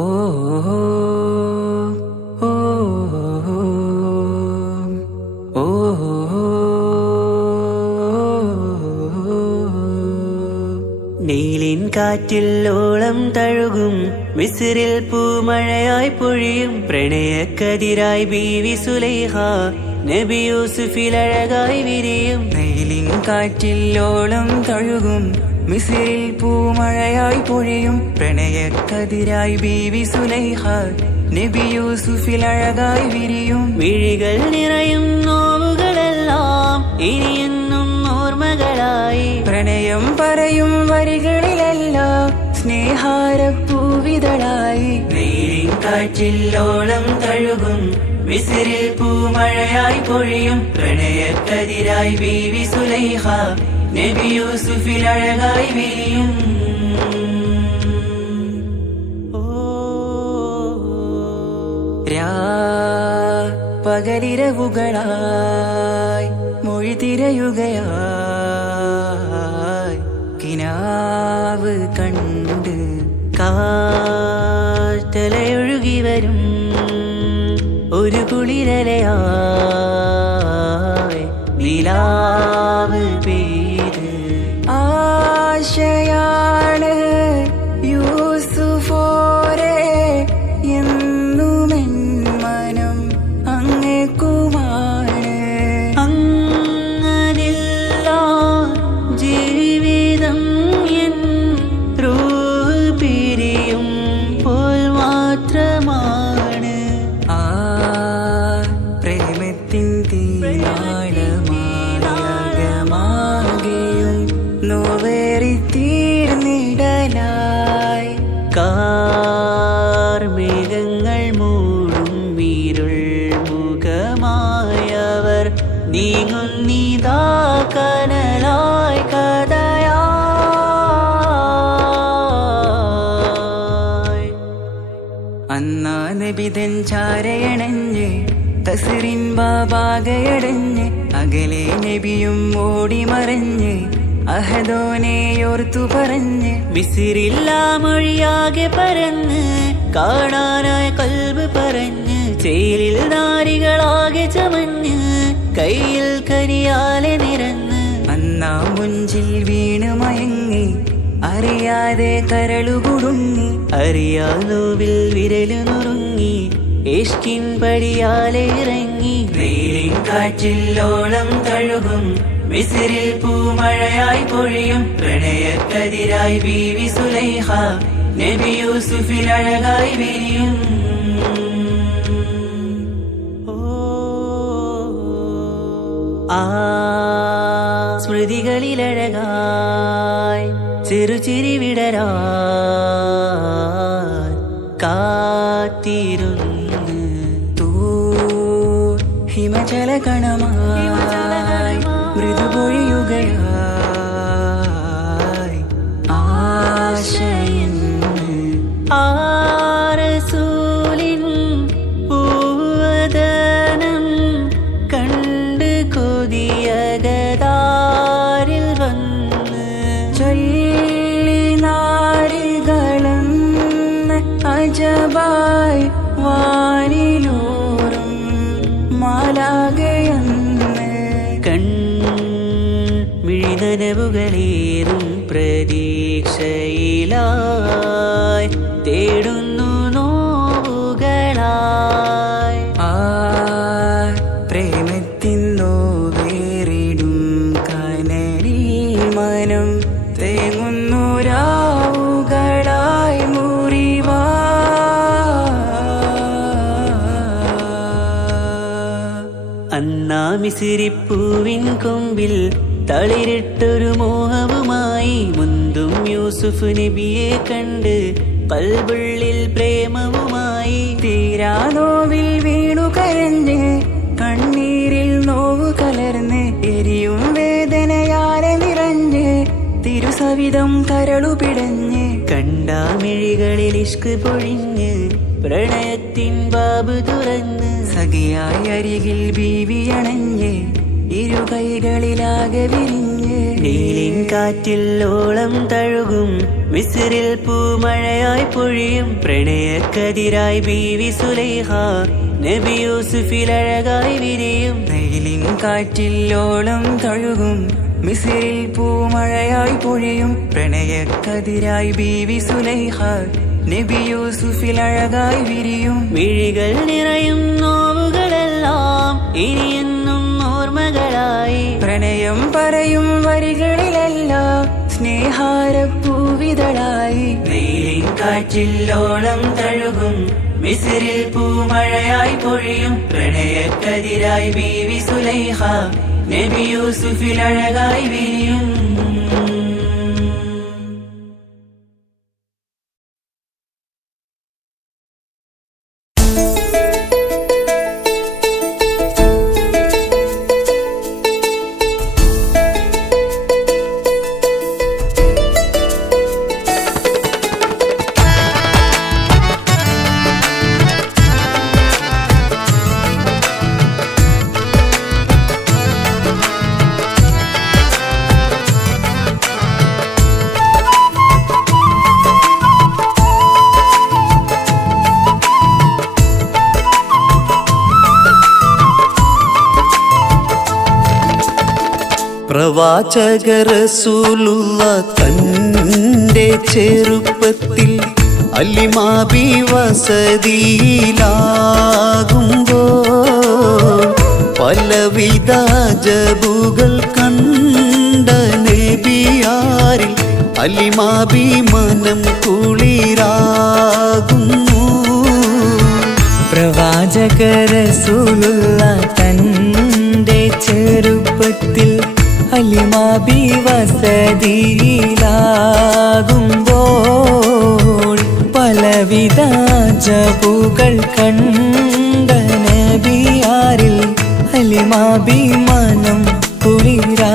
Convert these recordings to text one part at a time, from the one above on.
ഓ ഓ ഓ നീലിൻ കാറ്റിൽ ഓളം തഴുകും മിസ്രിൽ പൂമഴയായി പൊഴിയും പ്രണയക്കതിരായി ബീവി സുലൈഹ നബി യൂസുഫിൽ അഴകായി വിരിയും. നീലിൻ കാറ്റിൽ ഓളം തഴുകും മിസ്രിൽ പൂമഴയായി പൊഴിയും പ്രണയക്കതിരായി ബീവി സുലൈഹ നബി യൂസുഫിൽ അഴകായി വിരിയും. വിഴികൾ നിറയും നോവുകളെല്ലാം ഇനിയെന്നും ഓർമ്മകളായി പ്രണയം പറയും വരികളിലെല്ലാം സ്നേഹാരപ്പൂവിതളായി. നീലിൻ കാറ്റിൽ ഓളം തഴുകും മിസ്രിൽ പൂമഴയായി പൊഴിയും പ്രണയക്കതിരായി ബീവി സുലൈഹ നബി യൂസുഫിൽ അഴകായി വിരിയും. പകലിരവുകളായി മൊഴി തിരയുകയായി കിനാവ് കണ്ട് കാറ്റലയൊഴുകി വരും ഒരു കുളിരലയായി നിലാവ് പെയ്ത് ആശയാണ് യൂസുഫോരെ എന്നുമെൻ മനം അങ്ങേക്കുമാണ്. അങ്ങനില്ല ജീവിതം എൻ റൂഹ് പിരിയും പോൽ മാത്രമാണ്. ആ പ്രേമത്തിൻ തീനാളമാകെയും നോവേറി തീർന്നിടലായി. കാർമേഘങ്ങൾ മൂടും വീരുൾ മുഖമായവർ നീങ്ങുന്നിതാ കനലായി കഥയായി. അന്നാ നബിതൻ ചാരയണഞ്ഞ് തസ്റിൻ ബാബാകയടഞ്ഞ് അകലെ നബിയും ഓടിമറഞ്ഞ് അഹദോനെയോർത്തു പറഞ്ഞ് മിസ്രില്ല മൊഴിയാകെ പരന്ന് കാണാനായ കൽബ് പറഞ്ഞ് ചേലിൽ നാരികളാകെ ചമഞ്ഞ് കയ്യിൽ കരിയാലെ നിറന്ന് അന്നാ മുഞ്ചിൽ വീണ് മയങ്ങി അറിയാതെ കരളുകുടുങ്ങി. അറിയാനോവിൽ വിരലു നുറുങ്ങി ഇഷ്കിൻ പടിയാലെ ഇറങ്ങി. നീലിൻ കാറ്റിൽ ഓളം തഴുകും മിസ്രിൽ പൂമഴയായി പൊഴിയും പ്രണയക്കതിരായി ബീവി സുലൈഹ നബി യൂസുഫിൽ അഴകായി വിരിയും. ആ സ്മൃതികളിലഴകായി ചെറുചിരി വിടരാൻ കാത്തിരുന്ന് ഹിമജലകണമായി മൃദുപൊഴിയുകയായി ആശയിന്ന്. ആ റസൂലിൻ പൂവദനം കണ്ട് കൊതിയകതാരിൽ വന്ന് ചൊല്ലി നാരികളെന്ന് അജബായി വാനിലൂറും മാലാകയെന്ന്. മിഴിനനവുകളേറും പ്രതീക്ഷയിലായി തേടുന്നു നോവുകളായി. ആ പ്രേമത്തിൻ നോവേറിടും കനലിൽ മനം തേങ്ങുന്നു രാവുകളായി മുറിവാ. അന്നാ മിസ്രിപ്പൂവിൻ കൊമ്പിൽ തളിരിട്ടൊരു മോഹവുമായി മുന്തും യൂസുഫ് നബിയെ കണ്ട് കൽബുള്ളിൽ പ്രേമവുമായി. തീരാ നോവിൽ വീണു കരഞ്ഞ് കണ്ണീരിൽ നോവു കലർന്ന് എരിയും വേദനയാലെ നിറഞ്ഞ് തിരുസവിധം കരളു പിടഞ്ഞ് കണ്ടാമിഴികളിൽ ഇഷ്ക് പൊഴിഞ്ഞ് പ്രണയത്തിൻ ബാബ് തുറന്ന് സഖിയായി അരികിൽ ബീവിയണഞ്ഞ് ഇരു കൈകളിലാകെ വിരിഞ്ഞ് നീലിൻ കാറ്റിൽ ഓളം തഴുകും മിസ്രിൽ പൂമഴയായി പൊഴിയും പ്രണയക്കതിരായി ബീവി സുലൈഹ നബി യൂസുഫിൽ അഴകായി വിരിയും നീലിൻ കാറ്റിൽ ഓളം തഴുകും മിസ്രിൽ പൂമഴയായി പൊഴിയും പ്രണയക്കതിരായി ബീവി സുലൈഹ നബി യൂസുഫിൽ അഴകായി വിരിയും മിഴികൾ നിറയും നോവുകളെല്ലാം ഇനിയെന്നും ഓർമ്മകളായി പ്രണയം പറയും വരികളിലെല്ലാം സ്നേഹാരപ്പൂവിതളായി നീലിൻ കാറ്റിൽ ഓളം തഴുകും മിസ്രിൽ പൂമഴയായി പൊഴിയും പ്രണയക്കതിരായി ബീവി സുലൈഹ നബി യൂസുഫിൽ അഴകായി വിരിയും പ്രവാചക റസൂലുള്ള തന്റെ ചെറുപ്പത്തിൽ അലിമാബി വസതിയിലാകുമ്പോൾ പലവിധ ജബുകൾ കണ്ട നബിയാരിൽ അലിമാബി മനം കുളിരാകുന്നു. പ്രവാചക റസൂലുള്ള തന്റെ ചെറുപ്പത്തിൽ അലിമാബി വസതിയിലാകുമ്പോൾ പലവിധ ജബുകൾ കണ്ട നബിയാരിൽ അലിമാബി മനം കുളിരാകുന്നു.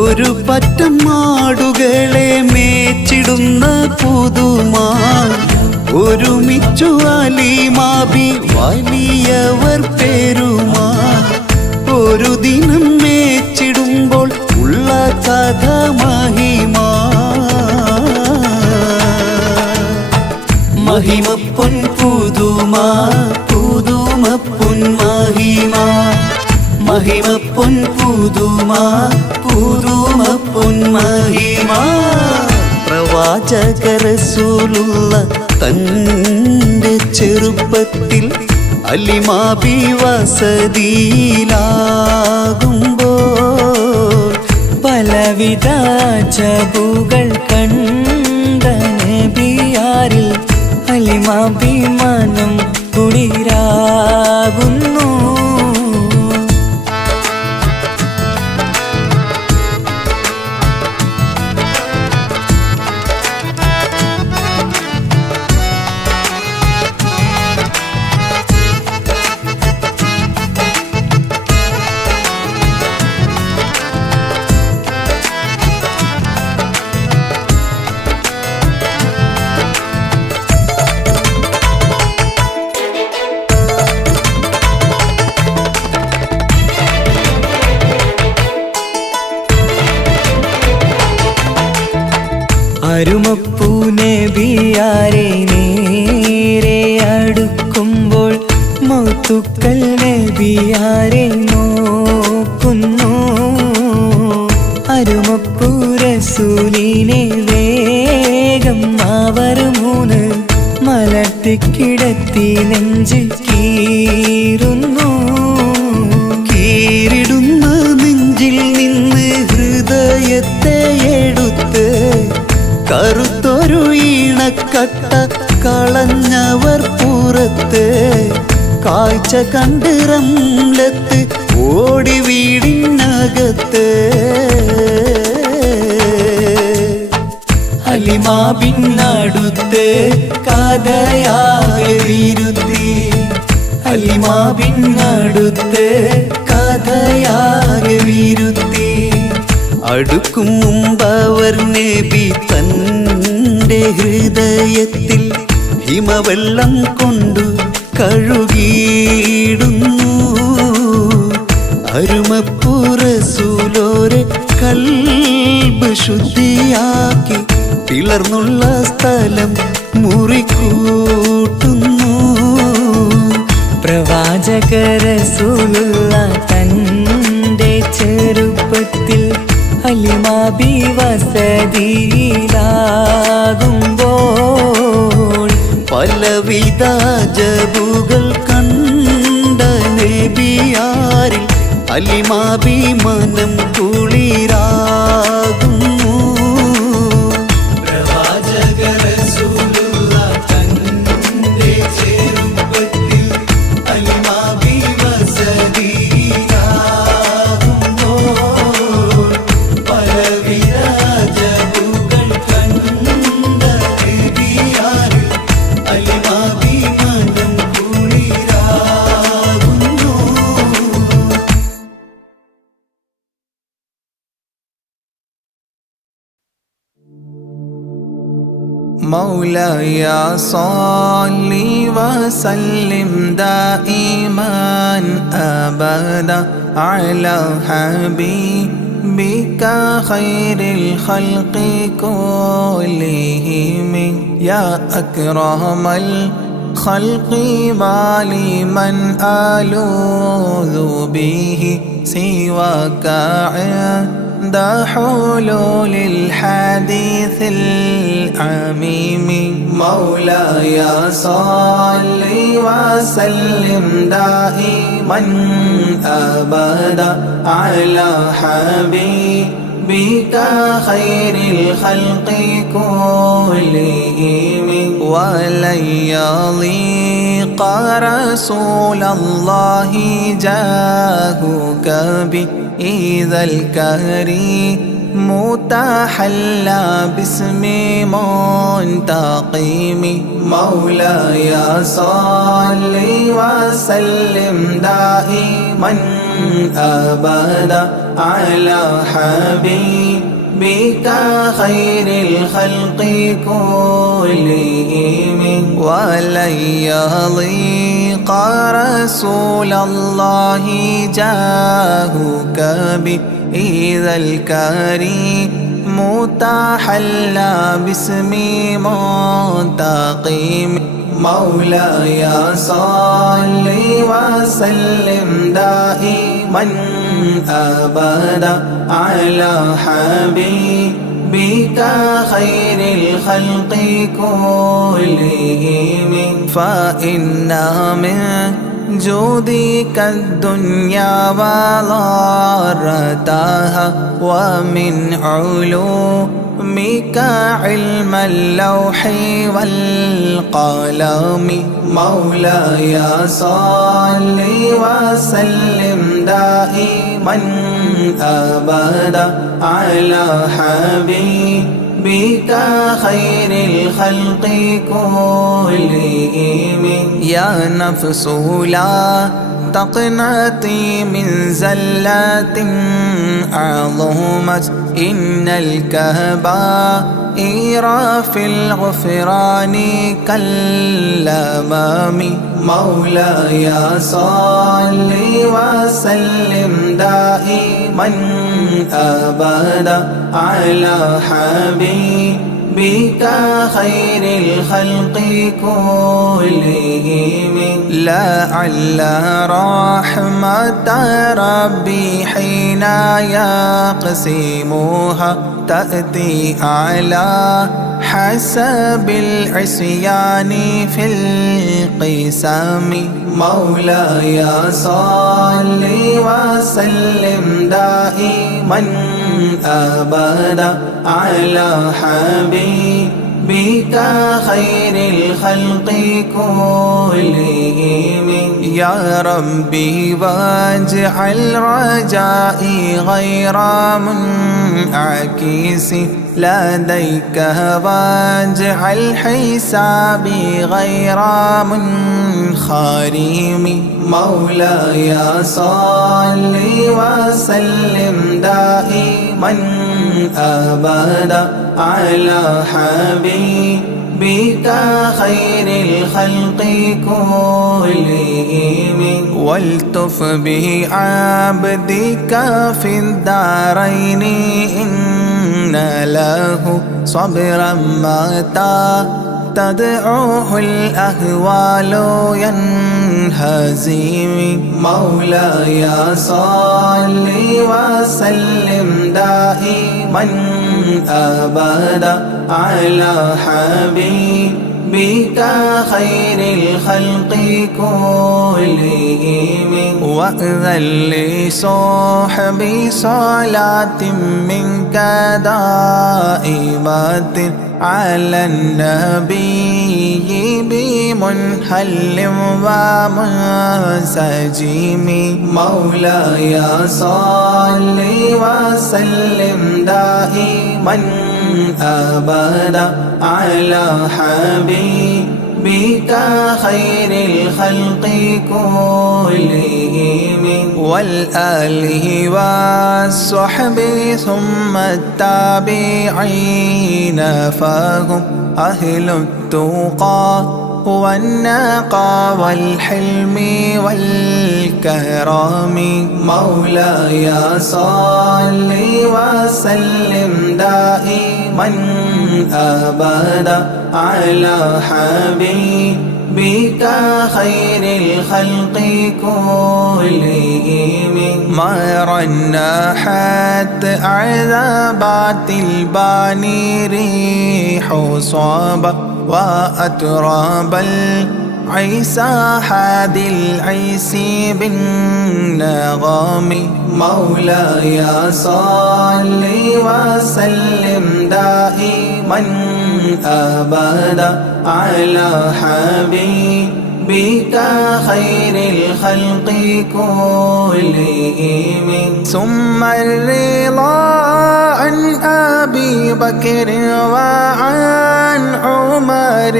ഒരു പറ്റം മാടുകളെ മേച്ചിടുന്ന പുതുമാ ഒരുമിച്ചു അലിമാബി വലിയവർ പേരുമാ ഒരു ദിനം മേച്ചിടുമ്പോൾ ഉള്ള കഥ മഹിമാ മഹിമപ്പൊൻ പുതുമാ പുതുമപ്പൊൻ മഹിമാ മഹിമപ്പൊൻ പുതുമാ പുതുമപ്പൊൻ മഹിമാ. പ്രവാചക റസൂലുള്ള തന്റെ ചെറുപ്പത്തിൽ അലിമാബി വസതിയിലാകുമ്പോൾ പലവിധ ജബുകൾ കണ്ട നബിയാരിൽ അലിമാബി മനം കുളിരാകുന്നു. അരുമപ്പൂ നബിയാരെ നേരെ അടുക്കുമ്പോൾ മൗത്തുക്കൾ നബിയാരെ നോക്കുന്നു. അരുമപ്പൂ റസൂലിനെ വേഗം അവർ മൂന്ന് മലർത്തിക്കിടത്തി നെഞ്ച് കീറുന്നു. കീറിടുന്ന നെഞ്ചിൽ നിന്ന് ഹൃദയത്തെ എടുത്ത് കറുത്തൊരു ഈണക്കട്ട കളഞ്ഞവർ പുറത്ത് കാഴ്ച കണ്ട് റംലത്ത് ഓടി വീടിനരികത്ത് കൽബിനകത്ത് ഹലിമാ ബിന്നടുത്ത് കഥയാകെ വിരുത്തി ഹലിമാ ബിന്നടുത്ത് കഥയാകെ വിരുത്തി അടുക്കും മുമ്പവർ നബി തൻ്റെ ഹൃദയത്തിൽ ഹിമവെള്ളം കൊണ്ടു കഴുകിയിടുന്നു അരുമപ്പുറസൂലോരെ കൽബ് ശുദ്ധിയാക്കി പിളർന്നുള്ള സ്ഥലം മുറിക്കൂട്ടുന്നു പ്രവാചക റസൂലുള്ള തൻ്റെ ചെറുപ്പത്തിൽ ഹലിമാ ബി വസതിയിലാകുമ്പോൾ പലവിധ ജബുകൾ കണ്ട നബിയാരിൽ ഹലിമാ ബി മനം കുളിരാകുന്നു പ്രവാചക റസൂലുള്ള തൻ്റെ ചെറുപ്പത്തിൽ ഹലിമാ ബി വസതിയിലാകുമ്പോൾ പലവിധ ജബുകൾ കണ്ട നബിയാരിൽ ഹലിമാ ബി മനം കുളിരാകുന്നു مولاي صل وسلم دائما أبدا على حبيبك خير الخلق كلهم يا أكرم الخلق ما لمن ألوذ به سواك عند حلول الحديث العميم مولاي صل وسلم دائما أبدا على حبيبك خير الخلق كلهم ولن يضيق رسول الله جاهك بإذا الكريم متحلى باسم منتقم مولاي صل وسلم دائما أبدا على حبيبك خير الخلق كلهم ولن يضيق رسول الله جاهك بإذا الكريم متحلى باسم منتقم مولاي صل وسلم دائما أبدا على حبيبك خير الخلق كلهم فإن من جودك الدنيا وضارتها ومن علومك علم اللوح والقلم مولاي صل وسلم دائما أبدا على حبيبك خير الخلق كلهم يا نفس لا تقنطي من زلة عظمت إن الكبائر في الغفران كالأمام مولاي صل وسلم دائما أبدا على حبيبك خير الخلق كلهم لعل رحمة ربي حين يقسمها تأتي على حسب العصيان في القسم مولاي صل وسلم دائما أبدا على حبيبك بك خير الخلق كلهم يا ربي واجعل رجائي غير منعكس لديك واجعل حسابي غير منخرم مولاي صل وسلم دائما أبدا على حبيبك خير الخلق كلهم والتف بعبدك في الدارين إن له صبرا متى تدعوه الأهوال ينهزم مولاي صل وسلم دائما أبدا على حبيبك خير الخلق كلهم وأذن لصحبي صلاة منك دائمة على النبي بمنحل ومنسجم مولاي صل وسلم دائما أبدا على حبيبك خير الخلق كلهم والآله والصحب ثم التابعين فهم أهل التقى والنقى والحلم والكرم مولاي صل وسلم دائما أبدا على حبيبك خير الخلق كلهم ما ناحت عذابات الباني ريح صابة وأتراب العيسى حاد العيس بالنغم مولاي صل وسلم دائما أبدا على حبيبك خير الخلق كلهم ثم الرضا عن أبي بكر وعن عمر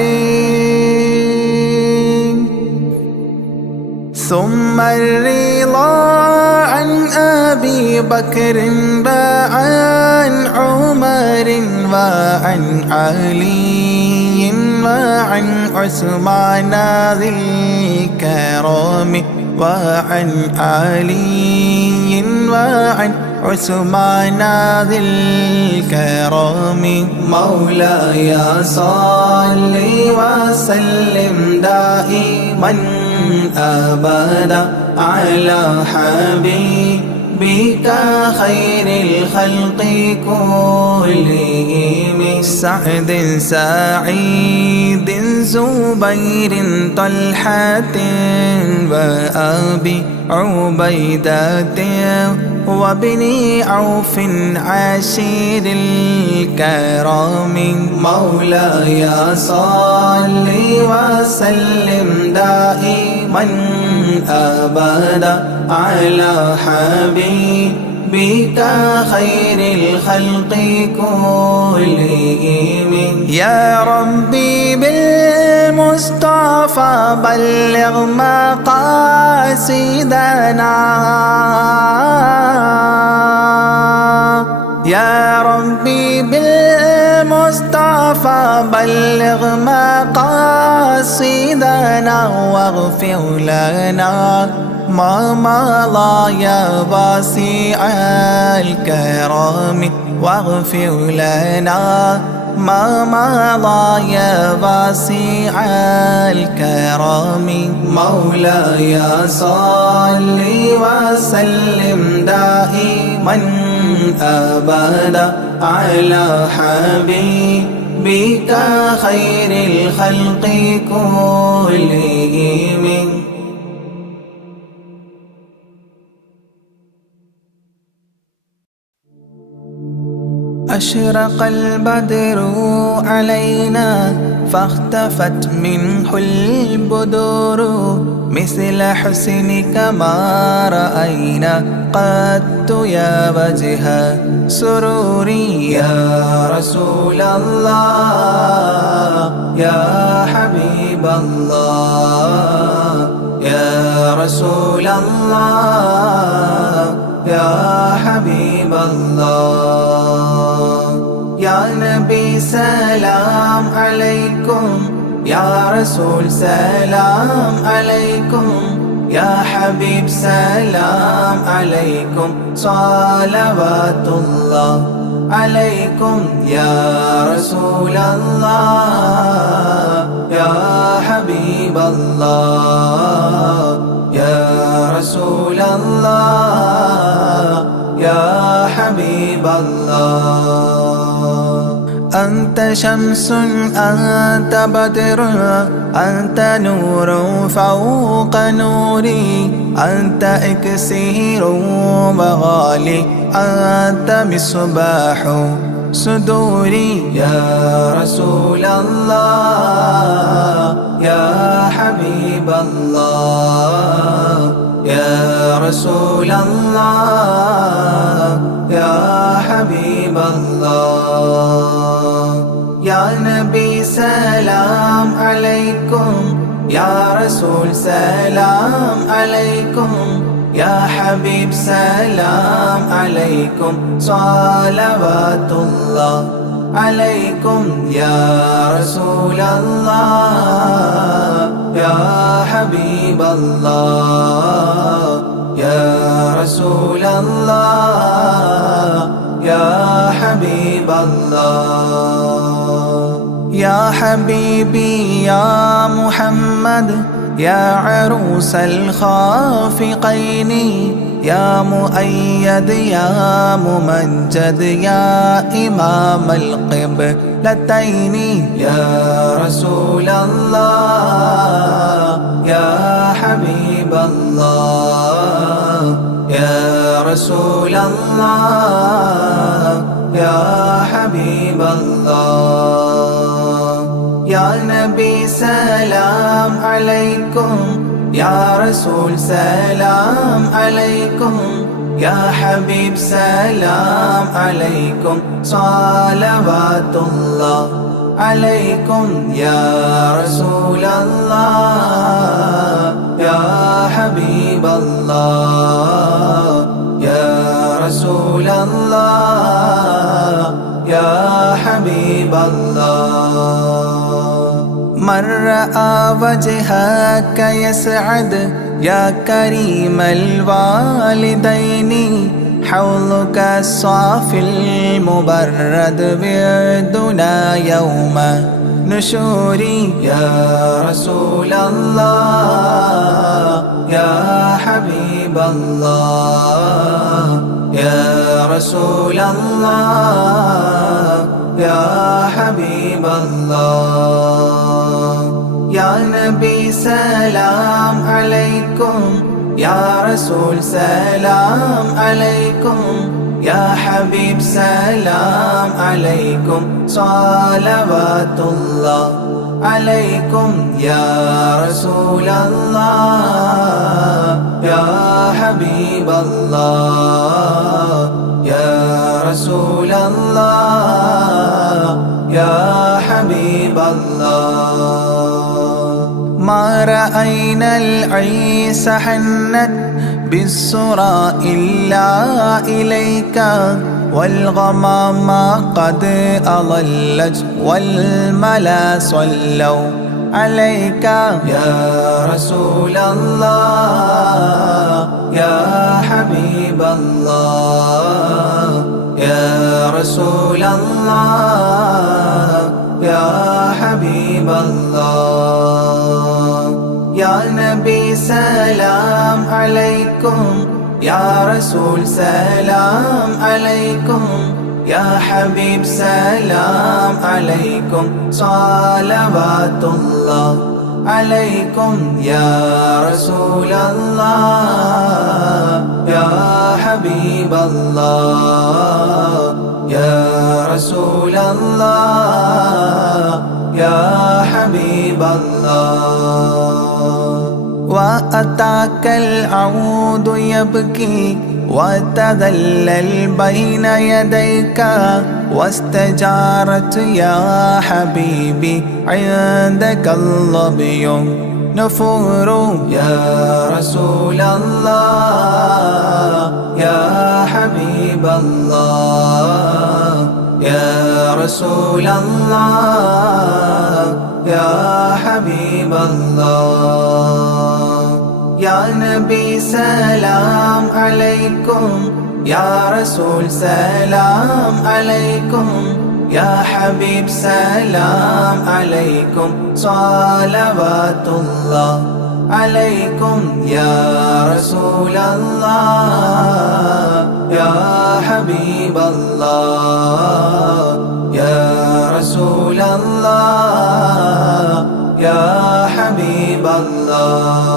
ثم الرضا عن أبي بكر وعن عمر وعن علي وعن عثمان ذي الكرم وعن علي وعن عثمان ذي الكرم مولاي صل وسلم دائما أبدا على حبيبك خير الخلق كلهم سعد سعيد زبير طلحة وأبي عبيدة وابن عوف عشير الكرام مولاي صل وسلم دائما أبدا على حبيبك خير الخلق كلهم يا ربي بالمصطفى بلغ مقاصدنا يا ربي بالمصطفى بلغ مقاصدنا واغفر لنا ما مضى يا واسع الكرم واغفر لنا ما مضى يا واسع الكرم مولاي صل وسلم دائما أبدا على حبيبك خير الخلق كلهم أشرق البدر علينا فاختفت منه البدور مثل حسنك ما رأينا قط يا وجه سروري يا رسول الله يا حبيب الله يا رسول الله يا حبيب الله يا نبي سلام عليكم يا رسول سلام عليكم يا حبيب سلام عليكم صلوات الله عليكم يا رسول الله يا حبيب الله يا رسول الله يا حبيب الله أنت شمس أنت بدر أنت نور فوق نوري أنت إكسير وغالي أنت مصباح صدوري يا رسول الله يا حبيب الله يا رسول الله يا حبيب الله يا نبي سلام عليكم يا رسول سلام عليكم يا حبيب سلام عليكم صلوات الله عليكم يا رسول الله يا حبيب الله يا رسول الله يا حبيب الله يا حبيبي يا محمد يا عروس الخافقين يا مؤيد يا ممجد يا إمام القبلتين يا رسول الله يا حبيب الله يا رسول الله يا حبيب الله يا نبي سلام عليكم يا رسول سلام عليكم يا حبيب سلام عليكم صلوات الله عليكم يا رسول الله يا حبيب الله يا رسول الله يا حبيب الله من رأى وجهك يسعد يا كريم الوالدين حوضك الصافي المبرد بردنا يوم نشوري يا رسول الله يا حبيب الله يا رسول الله يا حبيب الله يا نبي سلام عليكم يا رسول سلام عليكم يا حبيب سلام عليكم صلوات الله عليكم يا رسول الله يا حبيب الله يا رسول الله يا حبيب الله ما رأينا العيس حنت بالسرى إلا إليك والغمام قد أضلت والملا صلوا عليك يا رسول الله يا حبيب الله يا رسول الله يا حبيب الله يا نبي سلام عليكم يا رسول سلام عليكم يا حبيب سلام عليكم صلوات الله عليكم يا رسول الله يا حبيب الله يا رسول الله حبيب الله. وأتاك العود يبكي وتذلل بين يديك واستجارت يا حبيبي عندك الظبي نفور. يا رسول الله يا حبيب الله يا رسول الله يا حبيب الله. يا نبي سلام عليكم يا رسول سلام عليكم يا حبيب سلام عليكم صلوات الله عليكم. يا رسول الله يا حبيب الله يا رسول الله يا حبيب الله.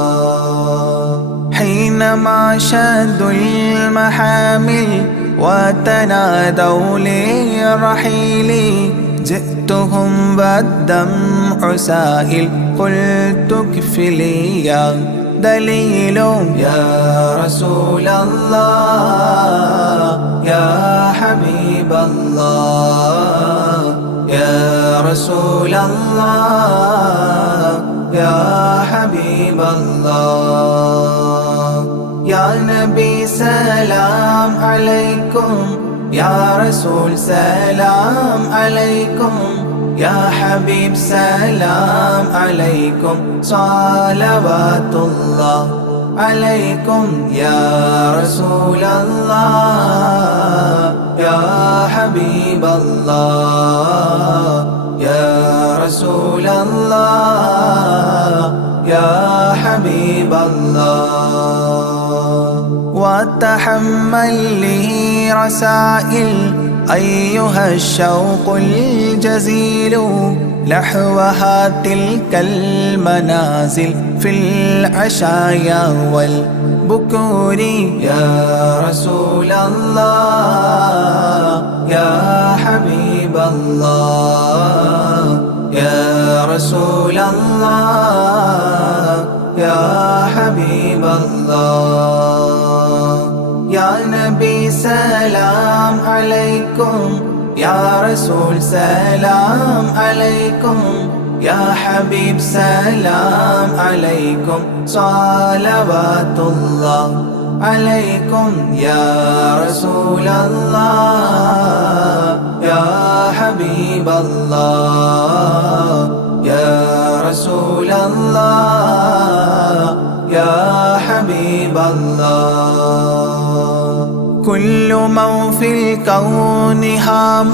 حينما شدوا المحامل وتنادوا للرحيل جئتهم والدمع سائل قلت اكفلي يا دليل. يا رسول الله يا حبيب الله يا رسول الله يا حبيب الله. يا نبي سلام عليكم يا رسول سلام عليكم يا حبيب سلام عليكم صلوات الله عليكم. يا رسول الله يا حبيب الله يا رسول الله يا حبيب الله. وتحمل لي رسائل أيها الشوق الجزيل نحوها تلك المنازل في العشايا والبكور. يا رسول الله يا حبيب الله يا رسول الله يا حبيب الله. يا نبي سلام عليكم يا رسول سلام عليكم يا حبيب سلام عليكم صلوات الله عليكم. يا رسول الله يا حبيب الله يا رسول الله يا حبيب الله. كل من في الكون هام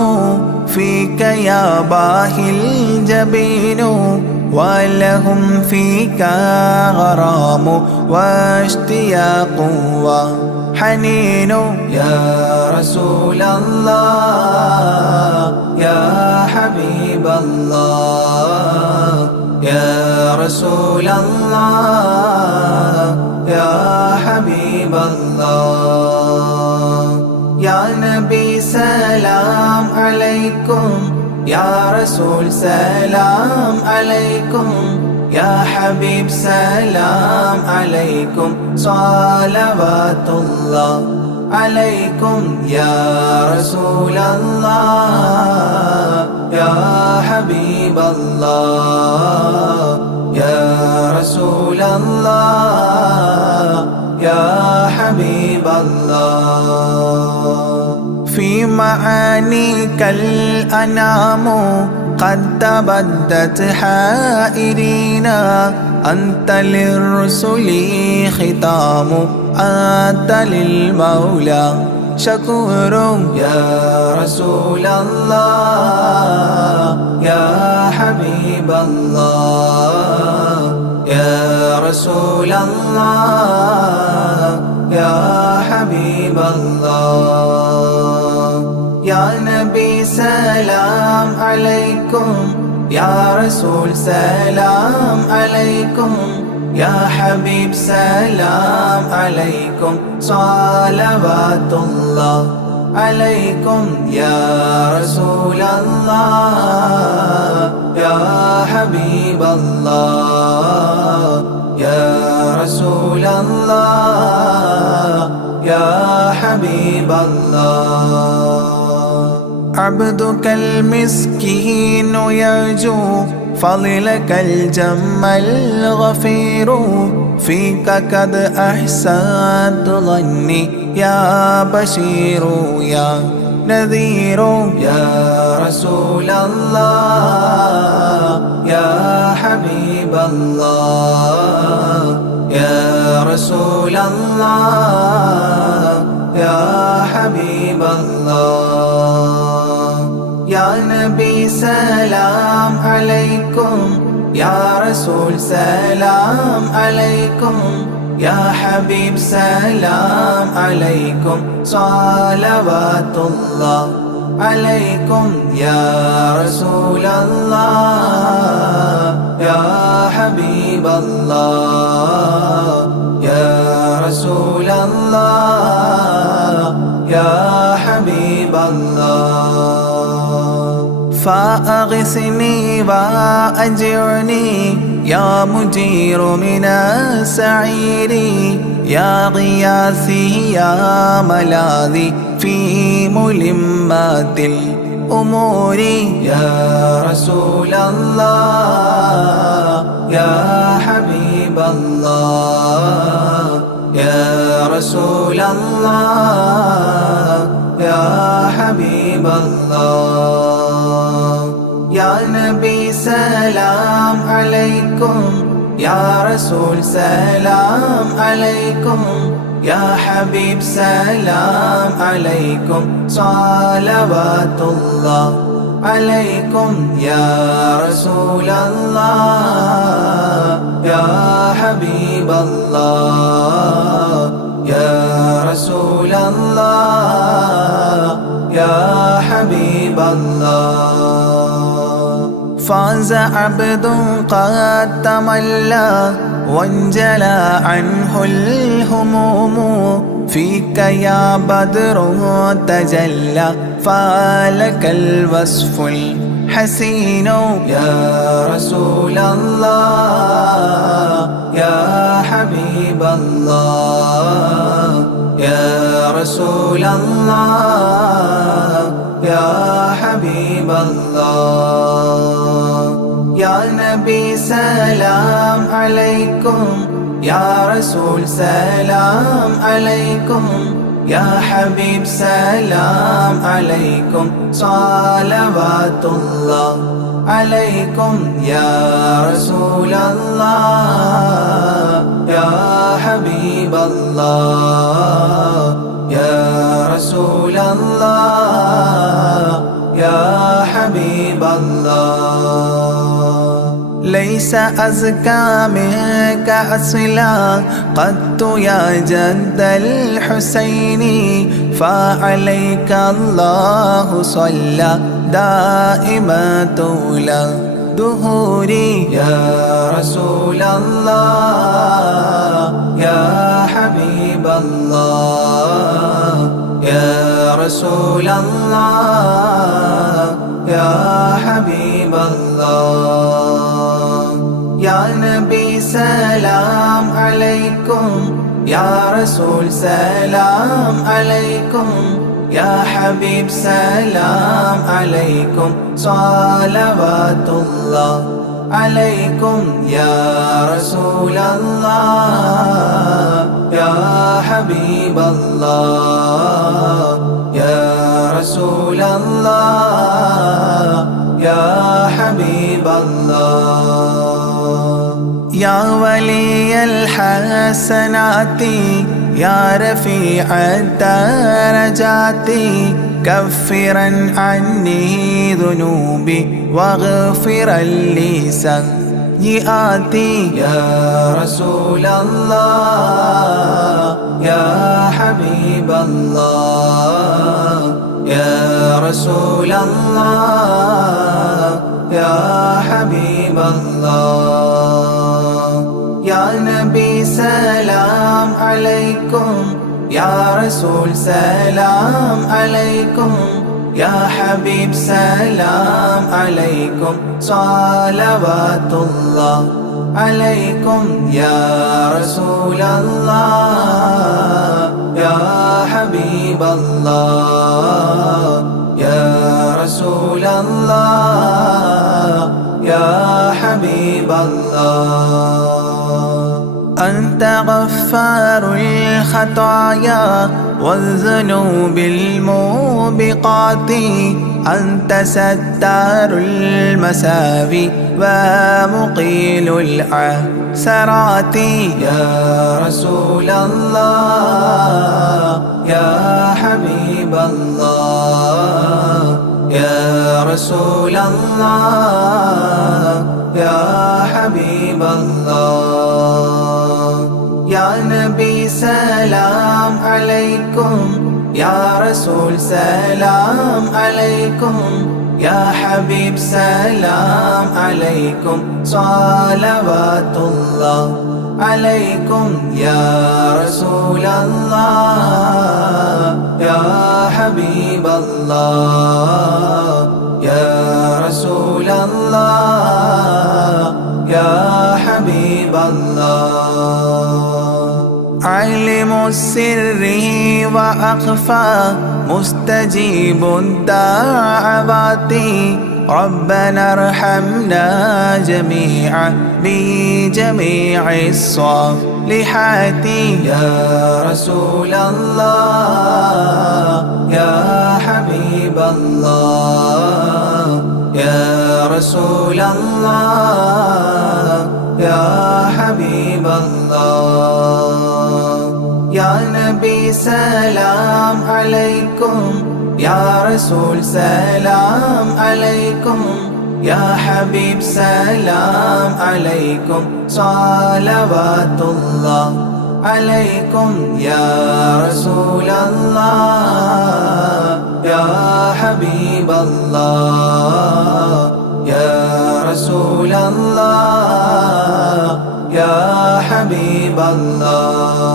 فيك يا باهي الجبين ولهم فيك غرام واشتياق وحنين. يا رسول الله يا حبيب الله يا رسول الله يا حبيب الله. يا نبي سلام عليكم يا رسول سلام عليكم يا حبيب سلام عليكم صلوات الله عليكم. يا رسول الله يا حبيب الله يا رسول الله يا حبيب الله. في معانيك الأنام قد تبدت حائرين أنت للرسل ختام أنت للمولى شكور. يا رسول الله يا حبيب الله يا رسول الله يا حبيب الله. يا نبي سلام عليكم يا رسول سلام عليكم يا حبيب سلام عليكم صلوات الله عليكم. يا رسول الله يا حبيب الله يا رسول الله يا حبيب الله عبدك المسكين يرجو فضلك الجم الغفير فيك قد أحسنت ظني يا بشير يا نذير يا رسول الله يا حبيب الله يا رسول الله يا حبيب الله يا نبي سلام عليكم يا رسول سلام عليكم يا حبيب سلام عليكم صلوات الله عليكم يا رسول الله يا حبيب الله يا رسول الله يا حبيب الله فأغثني وأجرني يا مجير من السعير يا غياثي يا ملاذي في ملمات الأمور يا رسول الله يا حبيب الله يا رسول الله يا حبيب الله يا نبي سلام عليكم يا رسول سلام عليكم يا حبيب سلام عليكم صلوات الله عليكم يا رسول الله يا حبيب الله يا رسول الله يا حبيب الله فاز عبد قد تملى وانجلى عنه الهموم فيك يا بدر تجلى فلك الوصف الحسين يا رسول الله يا حبيب الله يا رسول الله يا حبيب الله يا نبي سلام عليكم يا رسول سلام عليكم يا حبيب سلام عليكم صلوات الله عليكم يا رسول الله يا حبيب الله يا رسول الله يا حبيب الله ليس أزكى منك أصلا قدت يا جد الحسين فعليك الله صلى دائما طول دهوري يا رسول الله يا حبيب الله يا رسول الله يا حبيب الله يا نبي سلام عليكم يا رسول سلام عليكم يا حبيب سلام عليكم صلوات الله عليكم يا رسول الله يا حبيب الله يا رسول الله يا حبيب الله يا ولي الحسنات يا رفيع الدرجات كفرا عني ذنوبي واغفرا لي سيئاتي يا رسول الله يا حبيب الله يا رسول الله يا حبيب الله يا نبي سلام عليكم يا رسول سلام عليكم يا حبيب سلام عليكم صلوات الله عليكم يا رسول الله يا حبيب الله يا رسول الله يا حبيب الله أنت غفار الخطايا والذنوب الموبقات أنت ستار المساوي ومقيل العثرات يا رسول الله يا حبيب الله يا رسول الله يا حبيب الله يا نبي سلام عليكم يا رسول سلام عليكم يا حبيب سلام عليكم صلوات الله عليكم يا رسول الله يا حبيب الله يا رسول الله يا حبيب الله علم السر وأخفى مستجيب الدعوات ربنا ارحمنا جميعا بجميع الصالحات يا رسول الله يا حبيب الله يا رسول الله يا حبيب الله يا نبي سلام عليكم يا رسول سلام عليكم يا حبيب سلام عليكم صلوات الله عليكم يا رسول الله يا حبيب الله يا رسول الله يا حبيب الله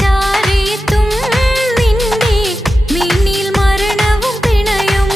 ചാരിത്തും നിന്റെ മീനിൽ മരണവും പിണയും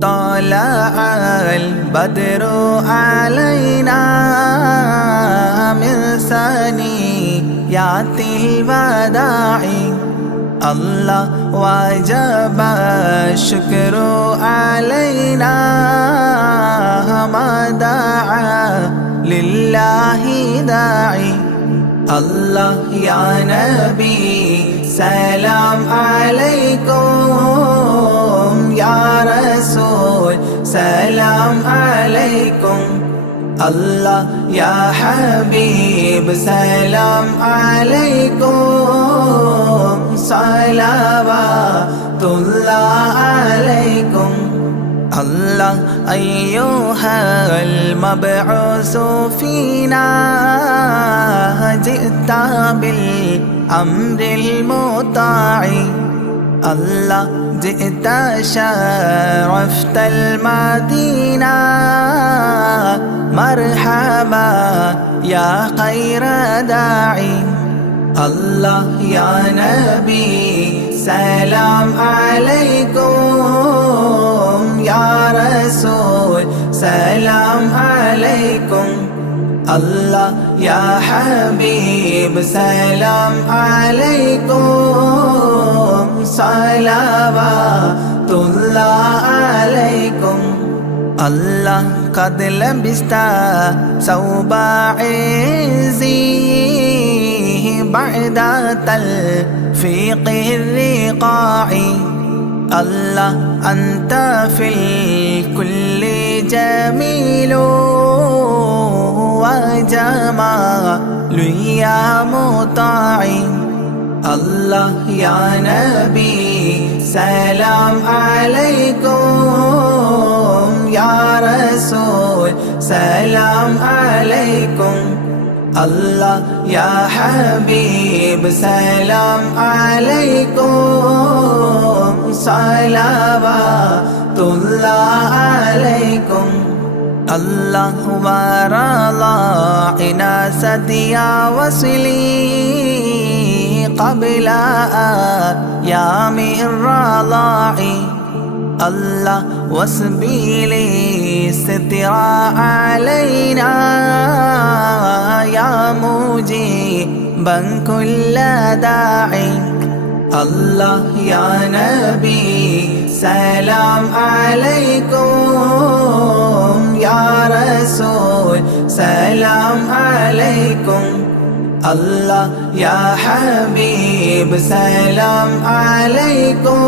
طلع البدر علينا من ثنيات الوداع الله وجب الشكر علينا ما دعا لله داعي الله يا نبي سلام عليكم يا رسول سلام عليكم الله يا حبيب سلام عليكم صلوات الله عليكم الله أيها المبعوث فينا جئت بالأمر المطاع الله جئت شرفت المدينة مرحبا يا خير داعي الله يا نبي سلام عليكم يا رسول سلام عليكم الله يا حبيب سلام عليكم صلوات الله عليكم الله قد لبست ثوب عزي بعد تلفيق الرقاع الله أنت في الكل جميل وجمال يا مطاع الله يا نبي سلام عليكم يا رسول سلام عليكم الله يا حبيب سلام عليكم صلوات الله عليكم الله ورضى عناست يا وصلي قبل أيام الرضاع الله وسبيلي سترى علينا يا مجيبا كل داعي الله يا نبي سلام عليكم يا رسول سلام عليكم الله يا حبيب سلام عليكم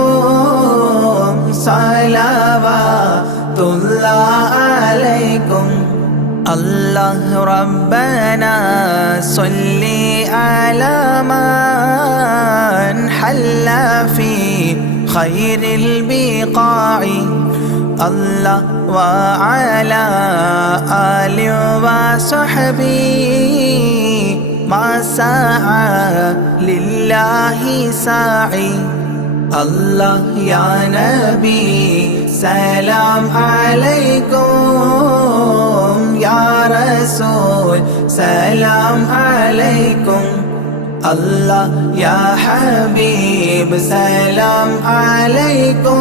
صلوات الله عليكم الله ربنا صل على من حل في خير البقاع الله وعلى آله وصحبه ما سعى لله ساعي الله يا نبي سلام عليكم يا رسول سلام عليكم الله يا حبيب سلام عليكم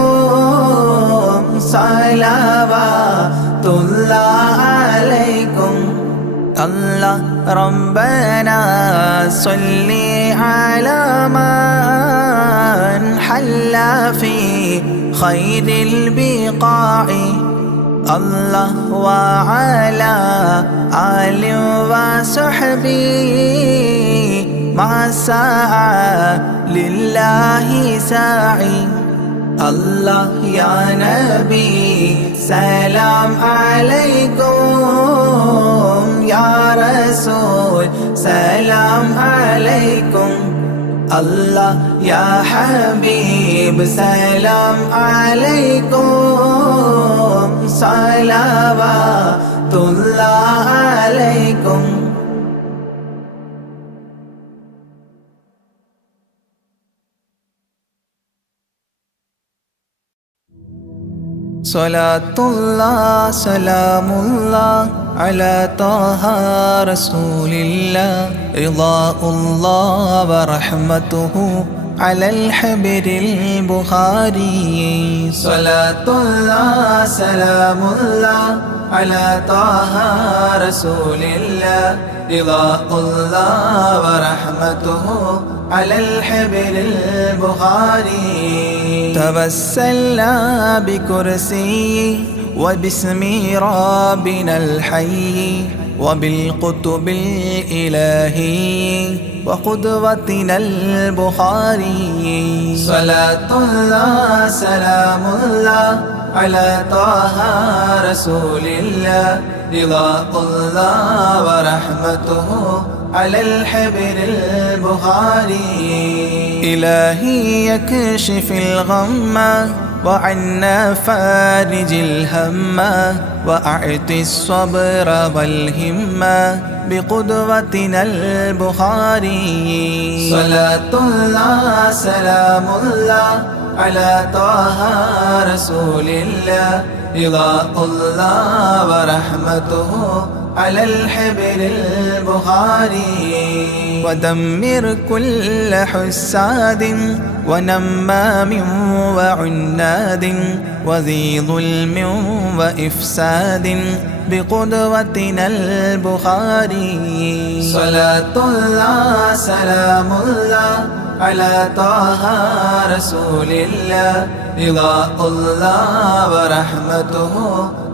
صلوات الله عليكم الله ربنا صل على من حل في خير البقاع الله وعلى آله وصحبه ما سعى لله ساعي الله يا نبي سلام عليكم يا رسول سلام عليكم الله يا حبيب سلام عليكم صلوات الله عليكم صلاة الله سلام الله على طه رسول الله رضاء الله ورحمته على الحبر البخاري صلاة الله سلام الله على طه رسول الله رضاء الله ورحمته على الحبر البخاري توسلنا بكرسيه وباسم ربنا الحي وبالقطب الإلهي وقدوتنا البخاري صلاة الله سلام الله على طه رسول الله رضاء الله ورحمته على الحبر البخاري إلهي يكشف الغم وعنا فارج الهم وأعطي الصبر والهمة بقدوتنا البخاري صلاة الله سلام الله على طه رسول الله رضاء الله ورحمته على الحبر البخاري ودمر كل حساد ونمام وعناد وذي ظلم وإفساد بقدوتنا البخاري صلاة الله سلام الله على طه رسول الله رضاء الله ورحمته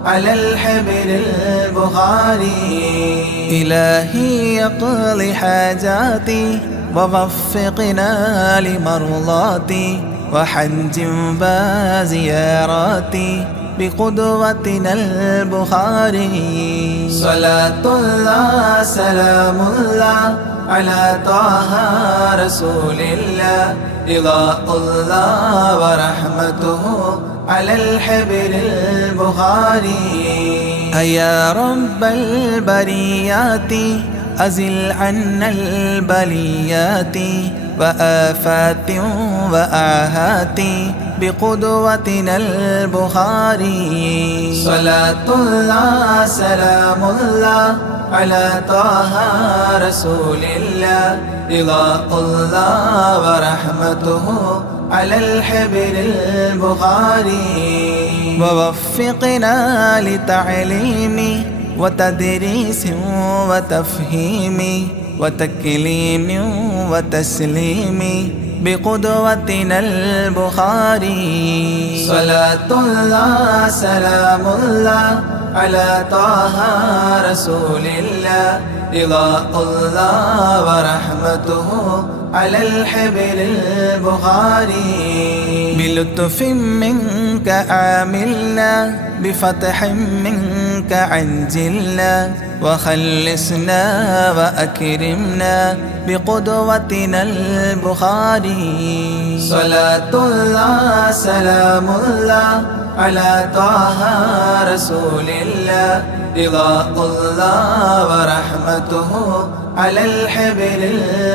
على الحبر البخاري إلهي يقضي حاجاتي ووفقنا لمرضاتي وحج وزياراتي بقدوتنا البخاري صلاة الله سلام الله على طه رسول الله رضاء الله ورحمته على الحبر البخاري أيا رب البريات أزل عنا البليات وآفات وآهات بقدوتنا البخاري صلاة الله سلام الله على طه رسول الله رضاء الله ورحمته على الحبر البخاري ووفقنا لتعليم وتدريس وتفهيم وتكليم وتسليم بقدوتنا البخاري صلاة الله سلام الله على طه رسول الله رضاء الله ورحمته على الحبر البخاري بلطف منك عاملنا بفتح منك عجلنا وخلصنا وأكرمنا بقدوتنا البخاري صلاة الله سلام الله على طه رسول الله رضاء الله ورحمته على الحبر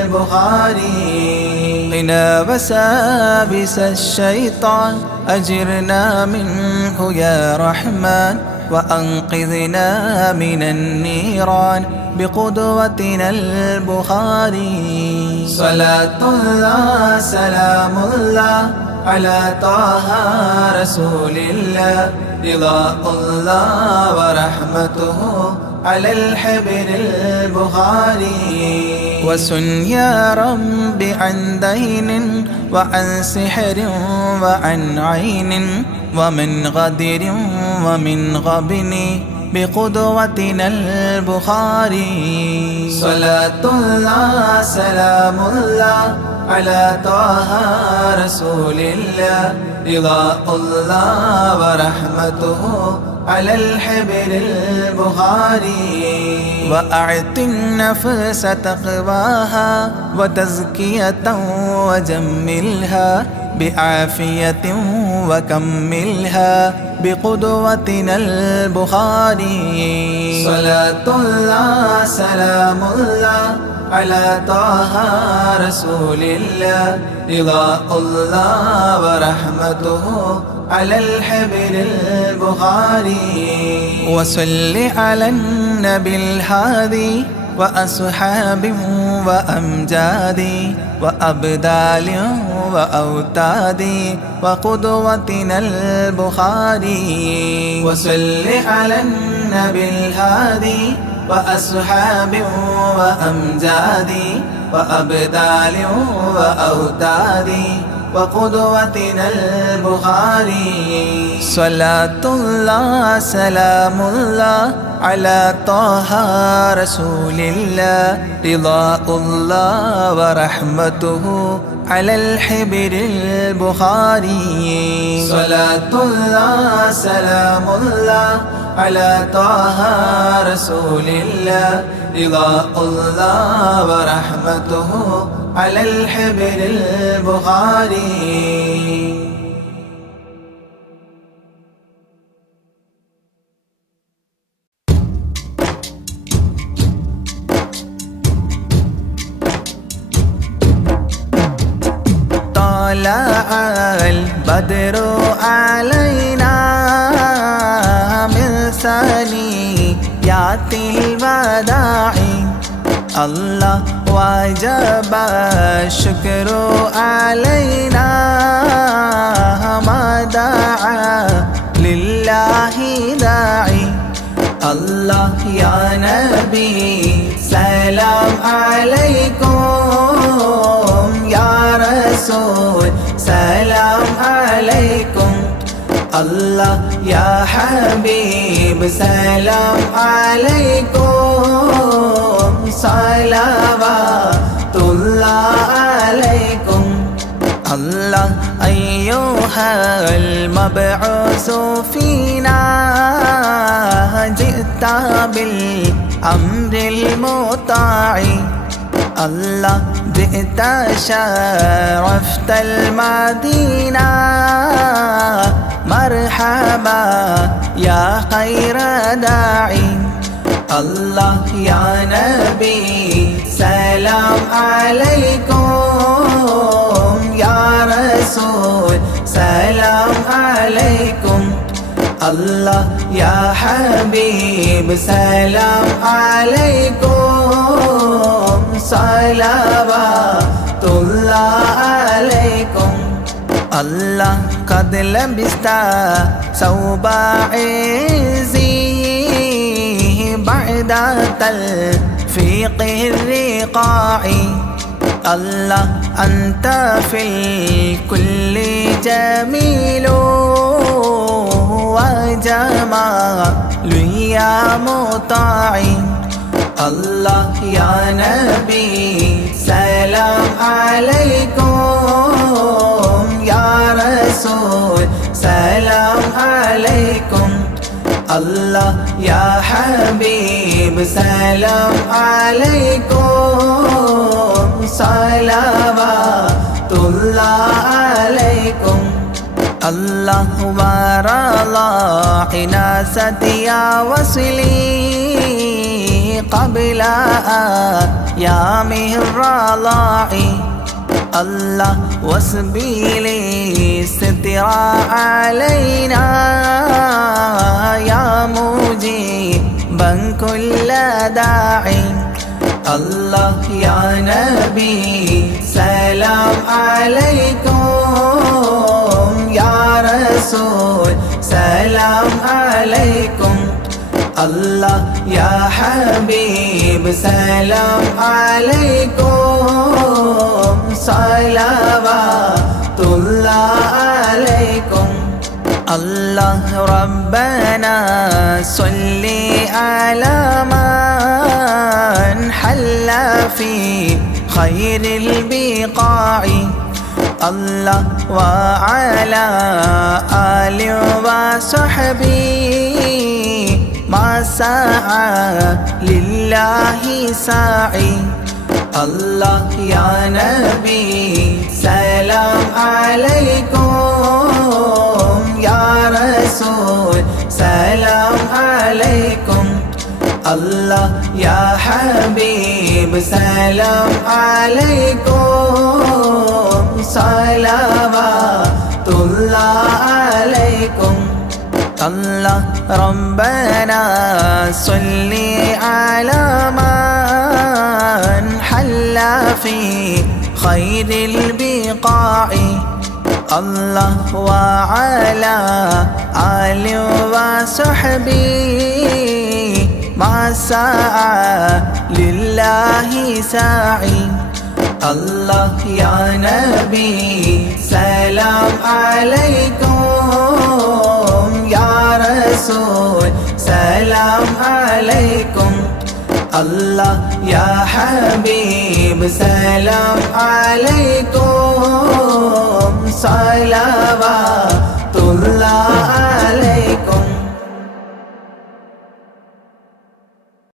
البخاري قنا وسابس الشيطان أجرنا منه يا رحمن وأنقذنا من النيران بقدوتنا البخاري صلاة الله سلام الله على طه رسول الله رضاء الله ورحمته على الحبر البخاري وسن يا رب عن دين وعن سحر وعن عين ومن غدر ومن غبن بقدوتنا البخاري صلاة الله سلام الله على طه رسول الله رضاء الله ورحمته على الحبر البخاري وأعط النفس تقواها وتزكية وجملها بعافية وكملها بقدوتنا البخاري صلاة الله سلام الله على طه رسول الله رضاء الله ورحمته على الحبر البخاري وصل على النبي الهادي وأصحاب وأمجاد وأبدال وأوتاد وقدوتنا البخاري. وصل على النبي الهادي وأصحاب وأمجاد وأبدال وأوتاد وقدوتنا البخاري. صلاة الله سلام الله على طه رسول الله رضاء الله ورحمته على الحبر البخاري. صلاة الله سلام الله على طه رسول الله رضاء الله ورحمته على الحبر البخاري. طلع البدر علينا من ثنيات الوداع الله وجب الشكر علينا ما دعا لله داعي. الله يا نبي سلام عليكم يا رسول سلام عليكم. الله يا حبيب سلام عليكم صلوات الله عليكم. الله أيها المبعوث فينا جئت بالأمر المطاع. الله جئت شرفت المدينة مرحبا يا خير داعي. الله يا نبي سلام عليكم يا رسول سلام عليكم. الله يا حبيب سلام عليكم صلوات الله عليكم. الله قد لبست ثوب عزي بعد تلفيق الرقاع. الله أنت في الكل جميل وجمال يا مطاع. الله يا نبي سلام عليكم يا رسول سلام عليكم. الله يا حبيب سلام عليكم صلوات الله عليكم. الله ورضى حناست يا وصلي قبل أيامه الرضاع. الله وسبيلي سترا علينا يا مجيبا كل داعي. الله يا نبي سلام عليكم يا رسول سلام عليكم. الله يا حبيب سلام عليكم صلوات الله عليكم. الله ربنا صل على من حل في خير البقاع. الله وعلى آل وصحبه ما سعى لله ساعي. الله يا نبي سلام عليكم يا رسول سلام عليكم. الله يا حبيب سلام عليكم صلوات الله عليكم. الله ربنا صل على من حل صلى في خير البقاع الله وعلى آل وصحبه ما سعى لله ساعي الله يا نبي سلام عليكم يا رسول سلام عليكم الله يا حبيب سلام عليكم